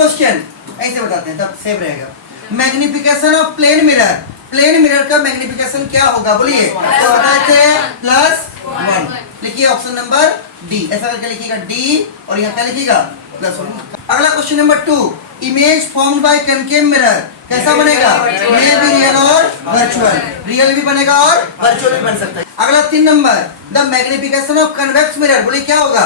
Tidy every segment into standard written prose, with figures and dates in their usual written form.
Question ऐसे बताते हैं तब सेव रहेगा। Magnification of plane mirror, plane mirror का मैग्निफिकेशन क्या होगा बोलिए? तो बताए थे +1। लिखिए ऑप्शन नंबर डी, ऐसा करके लिखिएगा डी और यहाँ क्या लिखिएगा +1। अगला question number 2, image formed bye concave mirror कैसा बनेगा? मे बी रियल और वर्चुअल, रियल भी बनेगा और वर्चुअल भी बन सकता है। अगला 3 number, the magnification of convex mirror बोलिए क्या होगा?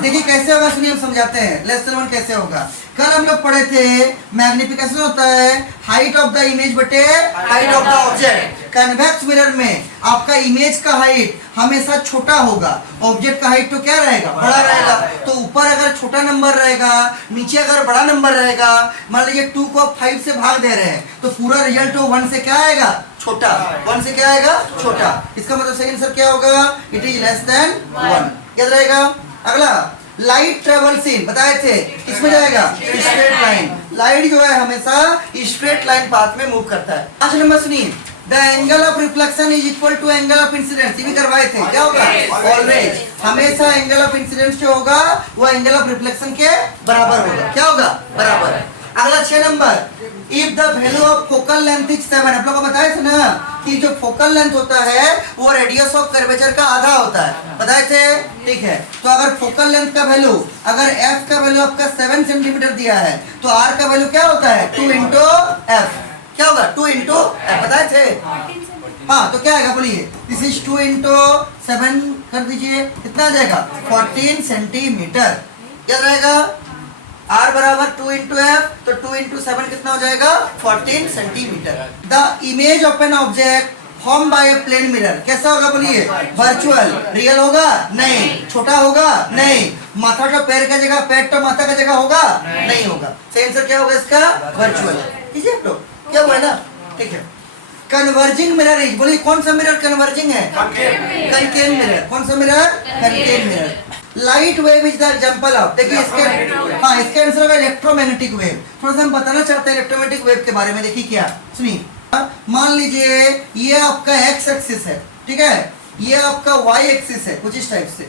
देखिए कैसे होगा, सुनिए हम समझाते हैं। >1 कैसे होगा? कल हम लोग पढ़े थे मैग्निफिकेशन होता है हाइट ऑफ द इमेज बटे height of the object. Convex mirror में आपका इमेज का हाइट हमेशा छोटा होगा, ऑब्जेक्ट का हाइट तो क्या रहेगा? बड़ा रहेगा। तो ऊपर अगर छोटा नंबर रहेगा, नीचे अगर बड़ा नंबर रहेगा, मान लीजिए 2 को 5 से भाग दे रहे हैं तो पूरा रिजल्ट 1 से क्या आएगा? छोटा। 1 से क्या आएगा? छोटा। इसका मतलब सही आंसर क्या होगा? It is <1। याद रहेगा। अगला, लाइट ट्रेवल्स इन बताए थे किसमें जाएगा? Straight line. लाइट जो है हमेशा स्ट्रेट लाइन पाथ में मूव करता है। 5 नंबर सुनिए, the angle of reflection is equal to angle of incidence, ये भी करवाए थे। क्या होगा? ऑलवेज, हमेशा एंगल ऑफ इंसिडेंस जो होगा वो एंगल ऑफ रिफ्लेक्शन के बराबर होगा। क्या होगा? बराबर। अगला 6 number, if the value of focal length is 7, आप लोगों को बताए थे ना कि जो फोकल लेंथ होता है वो रेडियस ऑफ कर्वेचर का आधा होता है, बताए थे। ठीक है, तो अगर फोकल लेंथ का वैल्यू, अगर f का वैल्यू आपका 7 सेंटीमीटर दिया है तो r का वैल्यू क्या होता है? 2 × f। क्या होगा? 2 × f, बताए थे। हाँ, तो क्या आएगा बोलिए? दिस इज 2 × 7 कर दीजिए, कितना आ जाएगा? 14 सेंटीमीटर। याद रहेगा। R बराबर 2 × f, तो 2 × 7 कितना हो जाएगा? 14 centimetre. The image of an object form by a plane mirror कैसा होगा बोलिए? वर्चुअल। रियल होगा? नहीं। छोटा होगा? नहीं। माथा तो पैर का जगह, पैर तो माथा का जगह होगा? नहीं होगा। सही आंसर क्या होगा इसका? वर्चुअल। ठीक है लोग, क्या हुआ ना? ठीक है। कन्वर्जिंग मिरर इज बोलिए कौन सा मिरर कन्वर्जिंग है? Concave mirror. कौन सा mirror? Concave mirror. Light wave is the example of, देखिए इसके हाँ इसका आंसर होगा इलेक्ट्रोमैग्नेटिक वेव। थोड़ा सा हम बताना चाहते हैं इलेक्ट्रोमैग्नेटिक वेव के बारे में। देखिए क्या, सुनिए, मान लीजिए ये आपका x एक्सिस है, ठीक है, ये आपका y एक्सिस है कुछ इस टाइप से,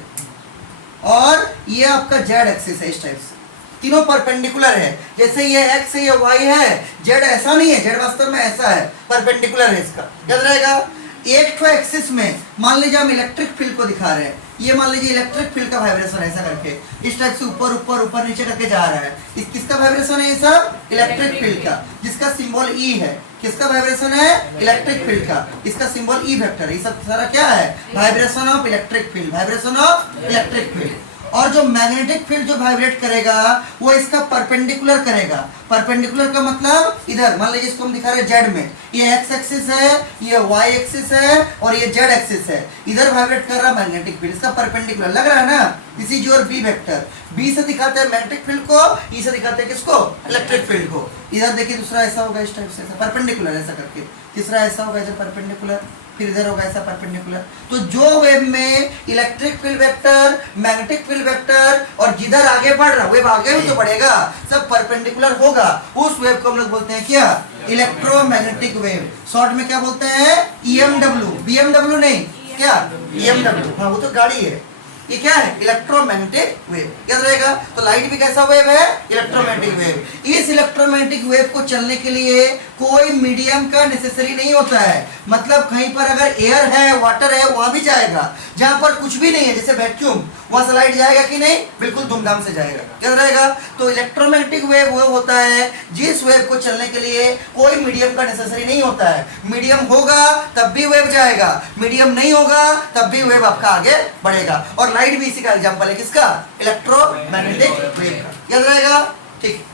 और ये आपका z एक्सिस है इस टाइप से। तीनों परपेंडिकुलर है। जैसे ये x है, ये y है, z ऐसा नहीं है, z वास्तव में ऐसा है, परपेंडिकुलर है इसका। याद रहेगा। एक एक्सिस में मान लीजिए हम इलेक्ट्रिक फील्ड को दिखा रहे हैं, ये मान लीजिए इलेक्ट्रिक फील्ड का वाइब्रेशन ऐसा करके इस टाइप से ऊपर ऊपर ऊपर नीचे करके जा रहा है। इस किसका वाइब्रेशन है? ये सब इलेक्ट्रिक फील्ड का, जिसका सिंबल ई है। किसका वाइब्रेशन है? इलेक्ट्रिक फील्ड का। इसका सिंबल ई वेक्टर। ये सब सारा क्या है? Vibration of electric field, vibration of electric field. और जो मैग्नेटिक फील्ड जो वाइब्रेट करेगा वो इसका परपेंडिकुलर करेगा। परपेंडिकुलर का मतलब इधर मान लीजिए इसको हम दिखा रहे हैं जेड में, ये एक्स एक्सिस है, ये वाई एक्सिस है और ये जेड एक्सिस है। इधर वाइब्रेट कर रहा मैग्नेटिक फील्ड, इसका परपेंडिकुलर लग रहा है ना। This is your B vector. B से दिखाते हैं मैग्नेटिक फील्ड को, ई से दिखाते हैं किसको? इलेक्ट्रिक फील्ड को। इधर देखिए दूसरा ऐसा होगा इस टाइप से, परपेंडिकुलर ऐसा करके। तीसरा ऐसा होगा ऐसा परपेंडिकुलर, फिर इधर होगा ऐसा परपेंडिकुलर। तो जो वेव में electric field vector, magnetic field vector और जिधर आगे बढ़ रहा वेव आगे भी तो बढ़ेगा, सब परपेंडिकुलर होगा, उस वेव को हम लोग बोलते हैं क्या? Electromagnetic wave. शॉर्ट में क्या बोलते हैं? EMW। BMW नहीं, क्या? EMW। हाँ वो तो गाड़ी है। ये क्या है? Electromagnetic wave. याद रहेगा। तो लाइट भी कैसा वेव है? Electromagnetic wave. इस इलेक्ट्रोमैग्नेटिक वेव को चलने के लिए कोई मीडियम का नेसेसरी नहीं होता है। मतलब कहीं पर अगर एयर है, वाटर है, वहां भी जाएगा। जहां पर कुछ भी नहीं है जैसे वैक्यूम, वहां से लाइट जाएगा कि नहीं? बिल्कुल धूमधाम से जाएगा। याद रहेगा। तो इलेक्ट्रोमैग्नेटिक वेव वो होता है जिस वेव को चलने के लिए कोई मीडियम का नेसेसरी नहीं होता है। मीडियम होगा तब भी वेव जाएगा, मीडियम नहीं होगा तब भी वेव आपका आगे बढ़ेगा। और लाइट भी इसी का एग्जांपल है, किसका? इलेक्ट्रोमैग्नेटिक वेव का। याद रहेगा। ठीक।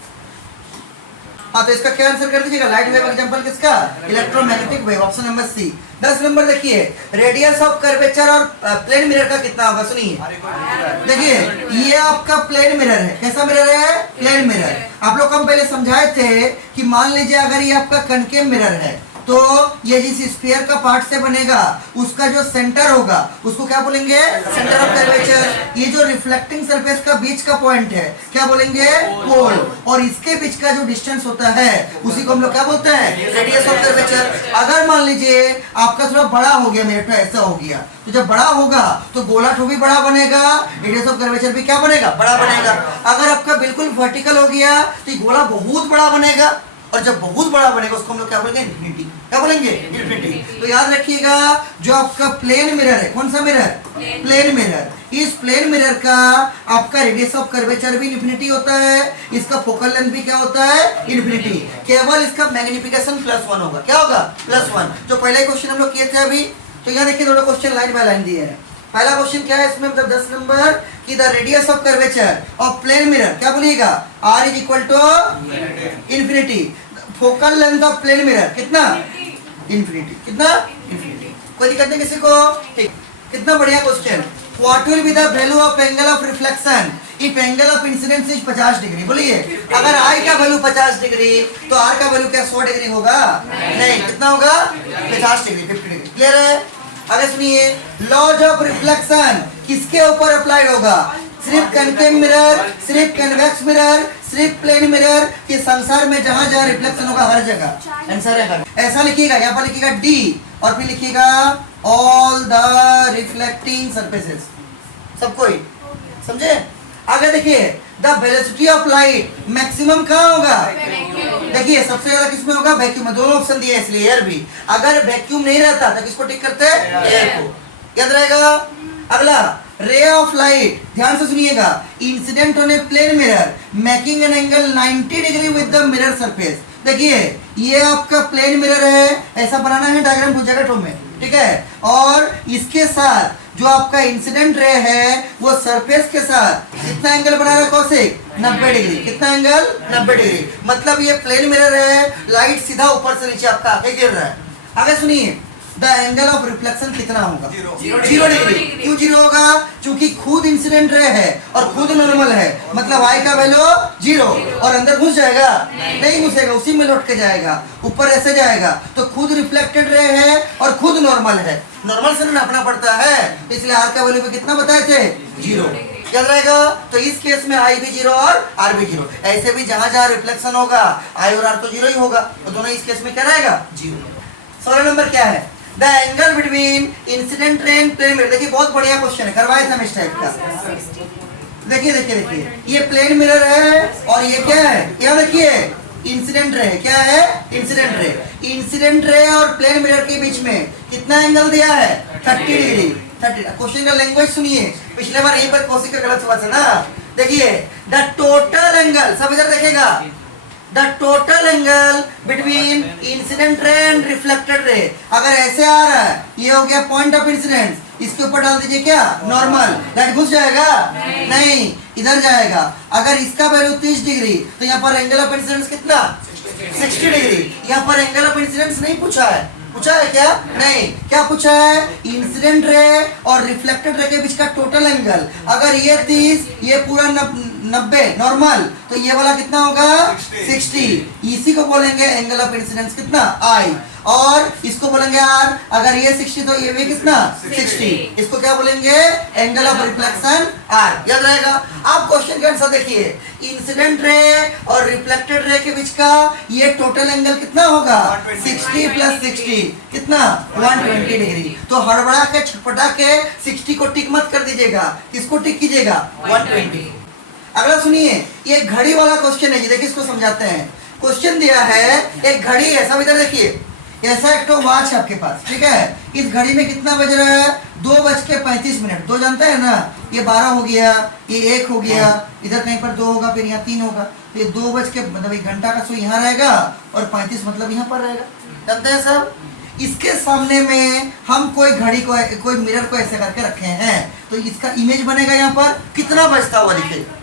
हाँ तो इसका क्या आंसर कर दीजिएगा? लाइट वेव एग्जांपल किसका? Electromagnetic wave, option number C. 10 number देखिए, रेडियस ऑफ कर्वेचर और प्लेन मिरर का कितना होगा? सुनिए, देखिए ये आपका प्लेन मिरर है। कैसा मिरर है? Plane mirror. आप लोग को हम पहले समझाए थे कि मान लीजिए अगर ये आपका कनकेव मिरर है, तो ये जिस स्फीयर का पार्ट से बनेगा उसका जो सेंटर होगा उसको क्या बोलेंगे, सेंटर ऑफ कर्वेचर। ये जो रिफ्लेक्टिंग सरफेस का बीच का पॉइंट है क्या बोलेंगे, पोल। और इसके बीच का जो डिस्टेंस होता है उसी को हम लोग क्या बोलते हैं, रेडियस ऑफ कर्वेचर। अगर मान लीजिए आपका थोड़ा बड़ा हो गया, मेरे तो ऐसा हो गया, तो जब बड़ा होगा तो गोला ठो भी बड़ा बनेगा, रेडियस ऑफ कर्वेचर भी क्या बनेगा, बड़ा बनेगा। अगर आपका बिल्कुल वर्टिकल हो गया तो ये गोला बहुत बड़ा बनेगा, और जब बहुत बड़ा बनेगा उसको हम लोग क्या बोलेंगे, इन्फिनिटी। क्या बोलेंगे, इन्फिनिटी। तो याद रखिएगा जो आपका प्लेन मिरर है, कौन सा मिरर, प्लेन मिरर, इस प्लेन मिरर का आपका रेडियस ऑफ कर्वेचर भी इन्फिनिटी होता है, इसका फोकल लेंथ भी क्या होता है, इन्फिनिटी। केवल इसका मैग्निफिकेशन +1 होगा। क्या होगा, +1। जो पहले क्वेश्चन हम लोग किए थे अभी, तो यहाँ देखिए दोनों क्वेश्चन लाइन बाय लाइन दिए हैं। पहला क्वेश्चन क्या है इसमें, मतलब 10 नंबर की the radius of curvature of plane mirror, क्या बोलिएगा, R is equal to infinity. Focal length of plane mirror कितना, इन्फिनिटी। कितना, इन्फिनिटी। कोई दिक्कत नहीं किसी को, ठीक। कितना बढ़िया question. What will be the value of angle of reflection if angle of incidence is 50 degree. बोलिए, अगर I का वैल्यू 50 डिग्री तो R का वैल्यू क्या 100 डिग्री होगा, नहीं। कितना होगा, 50 डिग्री, 50 डिग्री। क्लियर है। आगे सुनिए, लॉज ऑफ रिफ्लेक्शन किसके ऊपर अप्लाइड होगा, सिर्फ कनकेव मिरर, सिर्फ कन्वेक्स मिरर, सिर्फ प्लेन मिरर, कि संसार में जहां जहां रिफ्लेक्शन होगा हर जगह। आंसर है हर। ऐसा लिखिएगा, यहाँ पर लिखिएगा D और फिर लिखिएगा ऑल द रिफ्लेक्टिंग सरफेसेस, सब कोई समझे। आगे देखिए, the velocity of light maximum कहाँ होगा, देखिए सबसे ज्यादा किसमें होगा, वैक्यूम में। दोनों ऑप्शन दिए इसलिए एयर भी। अगर वैक्यूम नहीं रहता तो किसको टिक करते, एयर को। याद रहेगा। अगला, रे ऑफ लाइट, ध्यान से सुनिएगा, incident on a plane mirror making an angle 90 degree with the mirror surface. देखिए ये आपका प्लेन मिरर है, ऐसा बनाना है डायग्राम कुछ जगह में, ठीक है। और इसके साथ जो आपका इंसिडेंट रे है वो सरफेस के साथ कितना एंगल बना रहा है कौशिक, 90 डिग्री। कितना एंगल, 90 डिग्री। मतलब ये प्लेन मिरर है, लाइट सीधा ऊपर से नीचे आपका आके गिर रहा है। आगे सुनिए, द एंगल ऑफ रिफ्लेक्शन कितना होगा, 0 डिग्री। क्यों 0 होगा, क्योंकि खुद इंसिडेंट रे है और खुद नॉर्मल है, मतलब I का वैल्यू 0। और अंदर घुस जाएगा, नहीं घुसेगा, उसी में लौट के जाएगा, ऊपर ऐसे जाएगा। तो खुद रिफ्लेक्टेड रे है और खुद नॉर्मल है, नॉर्मल से नापना पड़ता है, इसलिए R का वैल्यू पे कितना बताए थे, 0। याद रहेगा। तो इस केस में I भी 0 और R भी 0। ऐसे भी जहां जहां रिफ्लेक्शन होगा I और R तो 0 ही होगा, तो दोनों इस केस में क्या रहेगा, 0। 16 नंबर क्या है, the angle between incident ray and plane mirror. देखिए बहुत बढ़िया क्वेश्चन है, करवाए थे इस टाइप का। देखिए देखिए देखिए, ये प्लेन मिरर है और ये क्या है, यहाँ देखिए इंसिडेंट रे। क्या है, इंसिडेंट रे। इंसिडेंट रे और प्लेन मिरर के बीच में कितना एंगल दिया है, 30 डिग्री। 30। क्वेश्चन का लैंग्वेज सुनिए, पिछले बार यहीं पर कोशिश का गलत हुआ था ना। देखिए, द टोटल एंगल, सब इधर देखेगा, the total angle between incident ray and reflected ray. अगर ऐसे आ रहा है, ये हो गया पॉइंट ऑफ इंसिडेंस, इसके ऊपर डाल दीजिए क्या, नॉर्मल, लाइट घुस जाएगा, नहीं इधर जाएगा। अगर इसका वैल्यू 30 डिग्री तो यहाँ पर एंगल ऑफ इंसिडेंस कितना, 60 डिग्री। यहाँ पर एंगल ऑफ इंसिडेंस नहीं पूछा है, पूछा है क्या, नहीं। क्या पूछा है, इंसिडेंट रे और रिफ्लेक्टेड रे के बीच का टोटल एंगल। अगर ये 30, ये पूरा 90 नॉर्मल, तो ये वाला कितना होगा, 60। इसी को बोलेंगे एंगल ऑफ इंसिडेंस कितना, I। और इसको बोलेंगे R। अगर ये 60 तो ये भी कितना, 60। इसको क्या बोलेंगे, एंगल ऑफ रिफ्लेक्शन R। याद रहेगा। आप क्वेश्चन का आंसर देखिए, इंसिडेंट रे और रिफ्लेक्टेड रे के बीच का ये टोटल एंगल कितना होगा, 60 + 60 कितना, 120 डिग्री। तो हड़बड़ा के छटपटा के 60 को टिक मत कर दीजिएगा, किसको टिक कीजिएगा, 120। अगला सुनिए, ये घड़ी वाला क्वेश्चन है, ये देखिए इसको समझाते हैं। क्वेश्चन दिया है, एक घड़ी है, सब इधर देखिए, ऐसा एक तो वॉच है आपके पास, ठीक है। इस घड़ी में कितना बज रहा है, 2:35। 2 जानते हैं ना, ये 12 हो गया, ये 1 हो गया, इधर कहीं पर 2 होगा, फिर यहाँ 3 होगा, तो ये 2 बज के मतलब 1 घंटा का सो यहाँ रहेगा और 35 मतलब यहाँ पर रहेगा। जानते हैं सब। इसके सामने में हम कोई घड़ी को, कोई मिरर को ऐसे करके रखे हैं, तो इसका इमेज बनेगा यहाँ पर कितना बजता हुआ दिखेगा,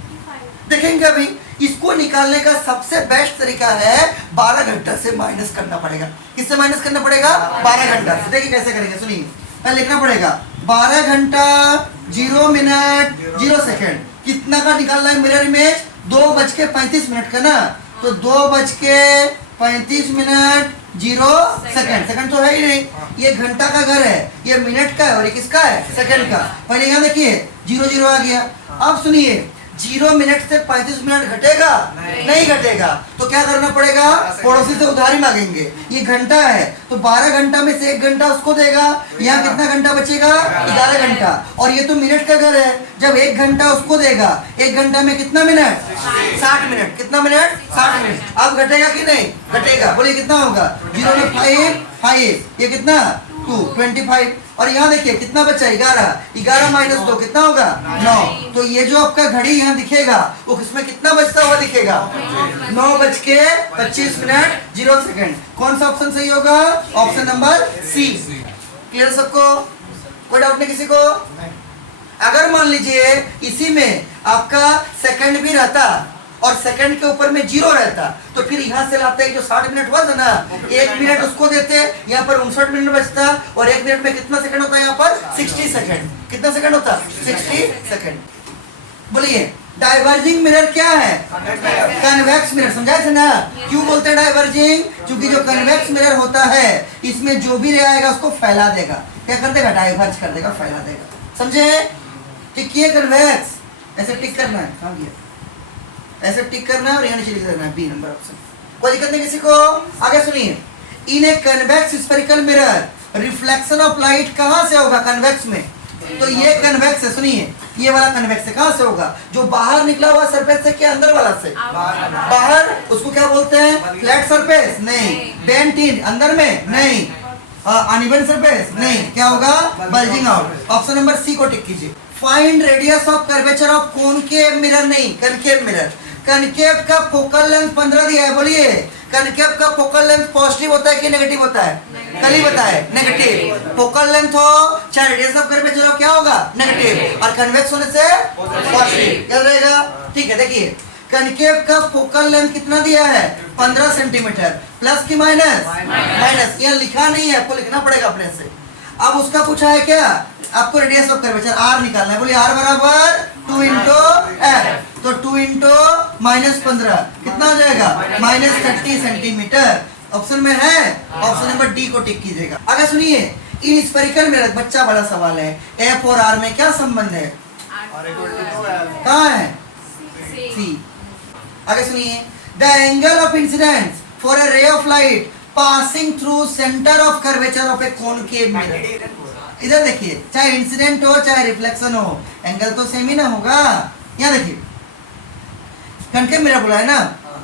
देखेंगे अभी। इसको निकालने का सबसे बेस्ट तरीका है 12 घंटा से माइनस करना पड़ेगा। किससे माइनस करना पड़ेगा, 12 घंटा से। देखिए कैसे करेंगे, सुनिए। पहले लिखना पड़ेगा 12 घंटा 0 मिनट 0 सेकेंड। कितना का निकालना है मिरर इमेज, 2:35 का ना, तो 2:35 35 मिनट 0 सेकंड। सेकंड तो है ही नहीं, ये घंटा का घर है, ये मिनट का है और ये किसका है, सेकंड का। पहले यहाँ देखिए 0 0 आ गया। अब सुनिए 0 मिनट से 35 मिनट घटेगा नहीं घटेगा, तो क्या करना पड़ेगा, पड़ोसी से उधारी मांगेंगे। ये घंटा है तो 12 घंटा में से 1 घंटा उसको देगा, यहाँ कितना घंटा बचेगा, 11 घंटा। और ये तो मिनट का घर है, जब 1 घंटा उसको देगा, 1 घंटा में कितना मिनट, 60 मिनट। कितना मिनट, 60 मिनट। अब घटेगा कि नहीं घटेगा, बोलिए कितना होगा, 0 में 5 5, ये कितना 2 25। और यहाँ देखिए कितना बचा, 11 माइनस 2 कितना होगा, 9। तो ये जो आपका घड़ी यहाँ दिखेगा वो किसमें कितना बचता हुआ दिखेगा, 9:25 मिनट 0 सेकंड। कौन सा ऑप्शन सही होगा, ऑप्शन नंबर सी। क्लियर सबको, कोई डाउट नहीं किसी को। अगर मान लीजिए इसी में आपका सेकंड भी रहता और सेकंड के ऊपर में 0 रहता, तो फिर यहाँ से लाते हैं जो 60 मिनट हुआ था ना, 1 मिनट उसको देते, यहाँ पर 59 मिनट बचता, और 1 मिनट में कितना सेकंड होता है, यहाँ पर 60 सेकंड। कितना सेकंड होता, 60 सेकंड। बोलिए डाइवर्जिंग मिरर क्या है, कन्वेक्स मिरर। समझाए थे ना, क्यों बोलते हैं डाइवर्जिंग, क्योंकि जो कन्वेक्स मिरर होता है इसमें जो भी आएगा उसको फैला देगा। क्या कर देगा, डाइवर्ज कर देगा, फैला देगा। समझे, टिक किए कन्वेक्स, ऐसे टिक करना है, हाँ किया, ऐसे टिक करना है और यहाँ नीचे लिख देना है बी नंबर ऑप्शन। कोई दिक्कत नहीं किसी को। आगे सुनिए, in a convex spherical mirror reflection of light कहाँ से होगा, कन्वेक्स में। तो ये कन्वेक्स है, सुनिए ये वाला कन्वेक्स है, कहाँ से होगा, जो बाहर निकला हुआ सरफेस से, क्या अंदर वाला से, बाहर, उसको क्या बोलते हैं, फ्लैट सरफेस नहीं, बेंट इन, अंदर में नहीं, अनइवन सरफेस नहीं, क्या होगा, bulging out. Option number C को टिक कीजिए। Find radius of curvature of concave mirror, नहीं कनकेव मिरर। कनकेव का फोकल लेंथ 15 दिया है, बोलिए कनकेव का फोकल लेंथ पॉजिटिव होता है कि नेगेटिव होता है, कल ही बताए नेगेटिव। फोकल लेंथ हो चाहे रेडियस ऑफ कर्वेचर हो, क्या होगा, नेगेटिव, और कन्वेक्स होने से पॉजिटिव। क्या रहेगा, ठीक है। देखिए कनकेव का फोकल लेंथ कितना दिया है, 15 सेंटीमीटर, प्लस की माइनस, माइनस, यहाँ लिखा नहीं है, आपको लिखना पड़ेगा अपने से। अब उसका पूछा है क्या, आपको रेडियस ऑफ कर्वेचर आर निकालना है, बोलिए आर बराबर 2 इंटू एफ, तो 2 इंटू -15 कितना हो जाएगा, -30 सेंटीमीटर। ऑप्शन में है, ऑप्शन नंबर डी को टिक कीजिएगा। आगे सुनिए, इन स्फेरिकल मिरर, बच्चा बड़ा सवाल है, एफ और आर में क्या संबंध है, कहाँ है, सी। आगे सुनिए, the angle of incidence for a ray of light passing through centre of curvature of A concave mirror. इधर देखिए, चाहे इंसिडेंट हो चाहे रिफ्लेक्शन हो, एंगल तो सेम ही ना होगा। यहाँ देखिए कॉनकेव मिरर बोला है ना,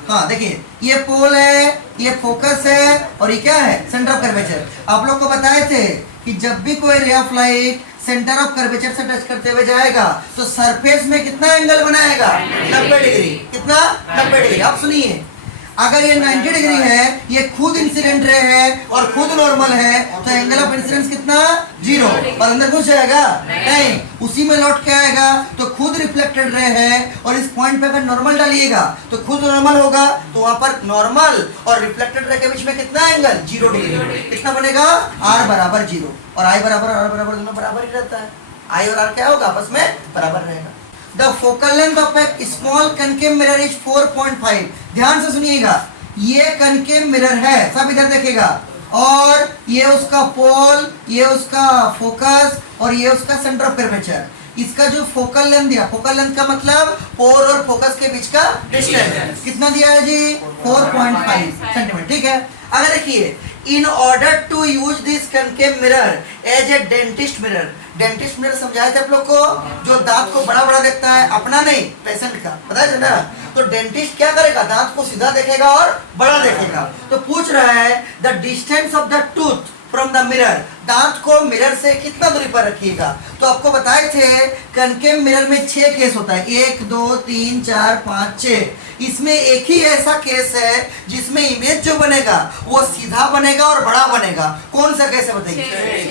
हाँ देखिए ये पोल है, ये फोकस है, और ये क्या है, सेंटर ऑफ कर्वेचर। आप लोग को बताए थे कि जब भी कोई ray of light centre of curvature से टच करते हुए जाएगा तो सरफेस में कितना एंगल बनाएगा, 90 डिग्री। कितना, 90 डिग्री। अब सुनिए, अगर ये 90 डिग्री है, ये खुद इंसिडेंट रे है और खुद नॉर्मल है, तो एंगल ऑफ इंसिडेंस कितना, 0, और अंदर घुस जाएगा नहीं, उसी में लौट के आएगा। तो खुद रिफ्लेक्टेड रे है और इस पॉइंट पे अगर नॉर्मल डालिएगा तो खुद नॉर्मल होगा, तो वहां पर नॉर्मल और रिफ्लेक्टेड रे के बीच में कितना एंगल, 0 डिग्री। कितना बनेगा, आर बराबर 0, और आई बराबर आर बराबर दोनों बराबर ही रहता है। आई और आर क्या होगा, आपस में बराबर रहेगा। The focal length of a small concave mirror is 4.5। ध्यान से सुनिएगा, ये concave mirror है, सब इधर देखेगा, और ये उसका पोल, ये उसका फोकस, और ये उसका सेंटर ऑफ कर्वेचर। इसका जो फोकल लेंथ दिया, फोकल लेंथ का मतलब पोल और फोकस के बीच का डिस्टेंस कितना दिया है जी, 4.5 सेंटीमीटर। ठीक है। अगर देखिए, in order to use this concave mirror as a dentist mirror. Dentist mirror समझाए थे आप लोग को, जो दांत को बड़ा बड़ा देखता है, अपना नहीं पेशेंट का, पता है ना। तो डेंटिस्ट क्या करेगा, दांत को सीधा देखेगा और बड़ा देखेगा। तो पूछ रहा है the distance of the tooth from the mirror, दांत को मिरर से कितना दूरी पर रखिएगा। तो आपको बताए थे कनकेव मिरर में 6 केस होता है, 1 2 3 4 5 6। इसमें एक ही ऐसा केस है जिसमें इमेज जो बनेगा वो सीधा बनेगा और बड़ा बनेगा। कौन सा केस है बताइए,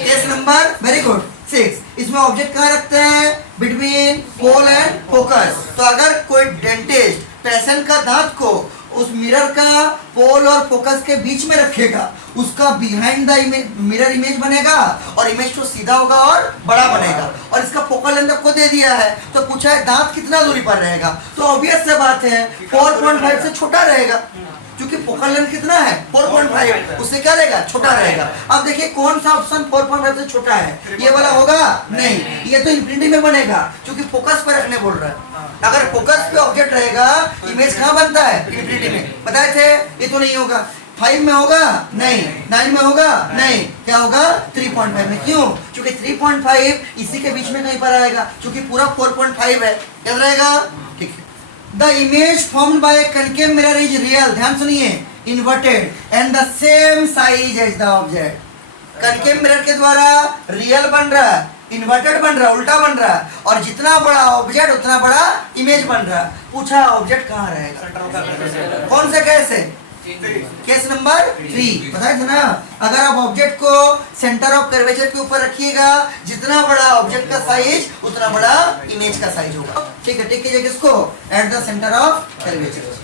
केस नंबर, वेरी गुड, 6। इसमें ऑब्जेक्ट कहाँ रखते हैं, बिटवीन पोल एंड फोकस। तो अगर कोई डेंटिस्ट पेशेंट का दांत को उस मिरर का पोल और फोकस के बीच में रखेगा, उसका behind the image mirror image बनेगा, और इमेज तो सीधा होगा और बड़ा बनेगा। और इसका फोकल लेंथ आपको दे दिया है, तो पूछा है दांत कितना दूरी पर रहेगा, तो ऑब्वियस से बात है 4.5 से छोटा रहेगा। क्योंकि फोकल लेंथ कितना है 4.5, उससे क्या रहेगा छोटा रहेगा। अब देखिए कौन सा ऑप्शन 4.5 से छोटा है, ये वाला होगा नहीं, ये तो इंफिनिटी में बनेगा क्योंकि फोकस पर रखने बोल रहा है। अगर फोकस पे ऑब्जेक्ट रहेगा इमेज कहाँ बनता है इंफिनिटी में, बताए थे। ये तो नहीं होगा, 5 में होगा नहीं, 9 में होगा नहीं, क्या होगा 3.5 में। क्यों? क्योंकि 3.5 इसी के बीच में कहीं पर आएगा, क्योंकि पूरा 4.5 है, याद रहेगा। ठीक है, the image formed by a concave mirror is real, ध्यान सुनिए, inverted and the same size as the object. Concave mirror के द्वारा रियल बन रहा है, इन्वर्टेड बन रहा है, उल्टा बन रहा है, और जितना बड़ा ऑब्जेक्ट उतना बड़ा इमेज बन रहा है। पूछा ऑब्जेक्ट कहाँ रहेगा, कौन से केस है, केस नंबर 3, बताए थे ना। अगर आप ऑब्जेक्ट को सेंटर ऑफ कर्वेचर के ऊपर रखिएगा, जितना बड़ा ऑब्जेक्ट का साइज उतना बड़ा इमेज का साइज होगा। ठीक है, टिक कीजिए किसको, at the centre of curvature.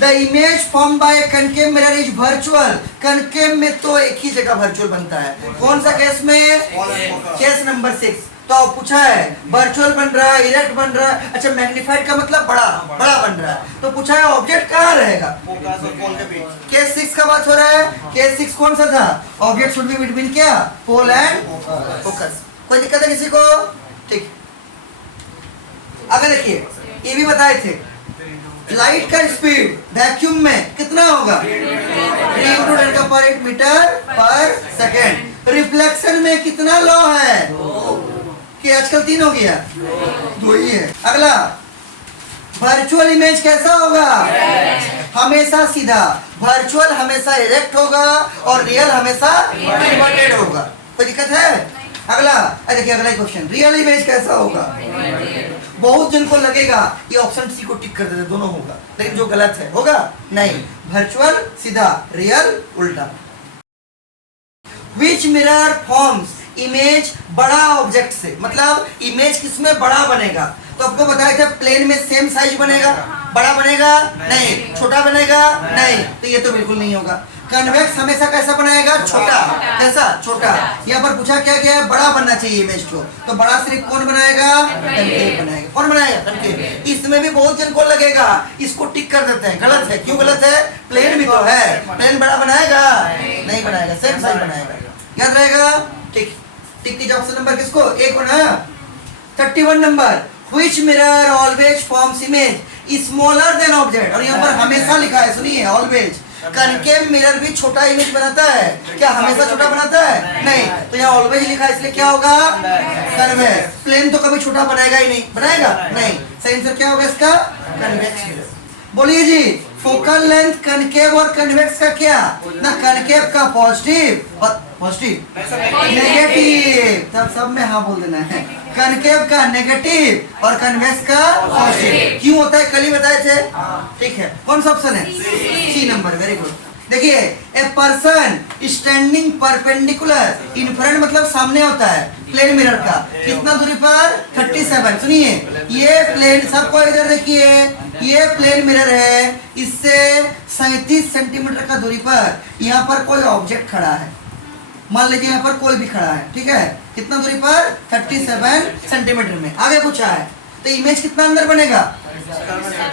The image form bye concave mirror is virtual, concave में तो एक ही जगह वर्चुअल बनता है, कौन सा केस में, केस नंबर 6। तो पूछा है वर्चुअल बन रहा है, इरेक्ट बन रहा है, अच्छा मैग्नीफाइड का मतलब बड़ा बड़ा बन रहा है। तो पूछा है ऑब्जेक्ट कहाँ रहेगा, केस 6 का बात हो रहा है। केस 6 कौन सा था, ऑब्जेक्ट शुड बी बिटवीन क्या, पोल एंड फोकस। कोई दिक्कत है किसी को, ठीक। अगर देखिए ये भी बताए थे लाइट का स्पीड वैक्यूम में कितना होगा, 3 × 10⁸ मीटर पर सेकेंड। रिफ्लेक्शन में कितना लॉ है, कि आजकल 3 हो गया, 2 ही है। अगला, वर्चुअल इमेज कैसा होगा, हमेशा सीधा, वर्चुअल हमेशा इरेक्ट होगा और रियल हमेशा इन्वर्टेड होगा। कोई दिक्कत है। अगला देखिए, अगला क्वेश्चन, रियल इमेज कैसा होगा। बहुत जन को लगेगा ये ऑप्शन सी को टिक कर देते, दोनों होगा, लेकिन जो गलत है होगा नहीं, वर्चुअल सीधा, रियल उल्टा। विच मिरर फॉर्म्स इमेज बड़ा ऑब्जेक्ट से, मतलब इमेज किसमें बड़ा बनेगा। तो आपको बताया था प्लेन में सेम साइज बनेगा, बड़ा बनेगा नहीं, छोटा बनेगा नहीं, तो ये तो बिल्कुल नहीं होगा। कन्वेक्स हमेशा कैसा बनाएगा, छोटा, कैसा छोटा। यहाँ पर पूछा क्या गया है, बड़ा बनना चाहिए इमेज को, तो बड़ा सिर्फ कौन बनाएगा, कनकेव बनाएगा। कौन बनाएगा, कनकेव। इसमें भी बहुत जन को लगेगा, इसको टिक कर देते हैं, गलत है। क्यों गलत है, प्लेन भी तो है, प्लेन बड़ा बनाएगा नहीं बनाएगा, सेम साइज बनाएगा, याद रहेगा। ठीक, टिक कीजिए ऑप्शन नंबर किसको, एक होना। 31 number, which mirror always forms image smaller than object, और यहाँ पर हमेशा लिखा है, सुनिए, ऑलवेज। कनकेव मिरर भी छोटा इमेज बनाता है क्या, हमेशा छोटा बनाता है नहीं, तो यहाँ ऑलवेज लिखा है, इसलिए क्या होगा, कन्वेक्स। प्लेन तो कभी छोटा बनाएगा ही नहीं, बनाएगा नहीं, सही आंसर क्या होगा इसका, कन्वेक्स मिरर। बोलिए जी, फोकल लेंथ कनकेव और कन्वेक्स का क्या ना, कनकेव का पॉजिटिव और पॉजिटिव नेगेटिव, तब सब में हाँ बोल देना है। कनकेव का नेगेटिव और कन्वेक्स का पॉजिटिव। क्यों होता है, कल ही बताए थे। ठीक है, कौन सा ऑप्शन है, सी नंबर, वेरी गुड। देखिए, a person standing perpendicular, in front मतलब सामने होता है प्लेन मिरर का, कितना दूरी पर, 37। सुनिए, ये प्लेन, सबको इधर देखिए, ये प्लेन मिरर है, इससे 37 सेंटीमीटर का दूरी पर यहाँ पर कोई ऑब्जेक्ट खड़ा है, मान लीजिए यहाँ पर कोई भी खड़ा है, ठीक है, कितना दूरी पर, 37 सेंटीमीटर में। आगे पूछा है, तो इमेज कितना अंदर बनेगा,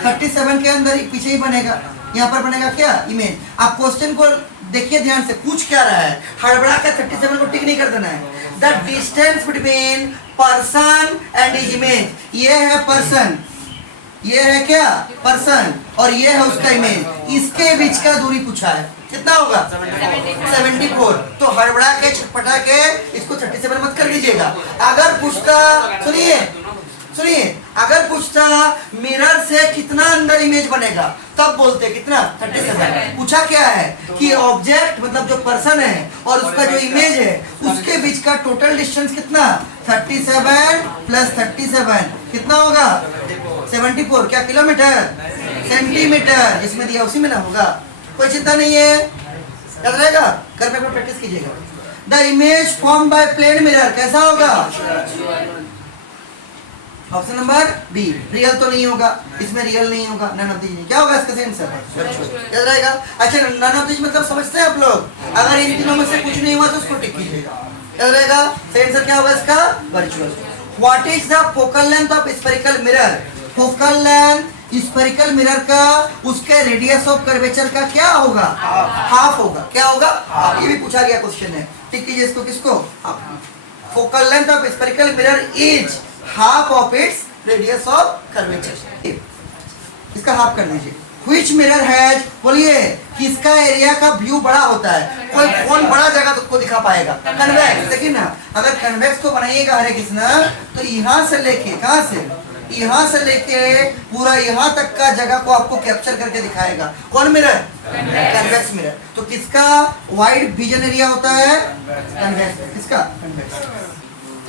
37 के अंदर ही, पीछे ही बनेगा, यहाँ पर बनेगा क्या, इमेज। आप क्वेश्चन को देखिए ध्यान से, पूछ क्या रहा है, हड़बड़ा कर 37 को टिक नहीं कर देना है। The distance between person and his image, ये है पर्सन, ये है क्या, पर्सन, और ये है उसका इमेज, इसके बीच का दूरी पूछा है, कितना होगा, 74। तो हड़बड़ा के छटपटा के इसको 37 मत कर दीजिएगा। अगर पूछता, सुनिए सुनिए, अगर पूछता मिरर से कितना अंदर इमेज बनेगा, तब बोलते कितना, 37। पूछा क्या है कि ऑब्जेक्ट मतलब जो पर्सन है और उसका जो इमेज है, उसके बीच का टोटल डिस्टेंस कितना, 37 + 37 कितना होगा, 74। क्या, किलोमीटर, सेंटीमीटर, जिसमें दिया उसी में ना होगा, कोई चिंता नहीं है, याद रहेगा, घर पे प्रैक्टिस कीजिएगा। The image form by plane mirror कैसा होगा, ऑप्शन नंबर बी, रियल तो नहीं होगा, इसमें रियल नहीं होगा, नन ऑफ दीज। क्या होगा इसका आंसर, याद रहेगा। अच्छा, नन ऑफ दीज मतलब समझते हैं आप लोग, अगर इन तीनों में से कुछ नहीं हुआ तो उसको टिक कीजिएगा, याद रहेगा। सही आंसर क्या होगा इसका, virtual. What is the focal length of spherical mirror, focal length spherical mirror का उसके रेडियस ऑफ कर्वेचर का क्या होगा? हाफ होगा। क्या होगा? ये भी पूछा गया क्वेश्चन है। टिक कीजिए इसको, किसको? Focal length of spherical mirror is half of its radius of curvature. इसका हाफ कर दीजिए। Which mirror has, बोलिए किसका एरिया का व्यू बड़ा होता है? कोई कौन बड़ा जगह तो को दिखा पाएगा? कन्वेक्स। देखिए ना, अगर कन्वेक्स को बनाइएगा हरे कृष्णा, तो यहाँ से लेके, कहाँ से, यहाँ से लेके पूरा यहाँ तक का जगह को आपको कैप्चर करके दिखाएगा। कौन मिरर? Convex mirror. तो किसका वाइड विजन एरिया होता है? कन्वेक्स। किसका? Convex.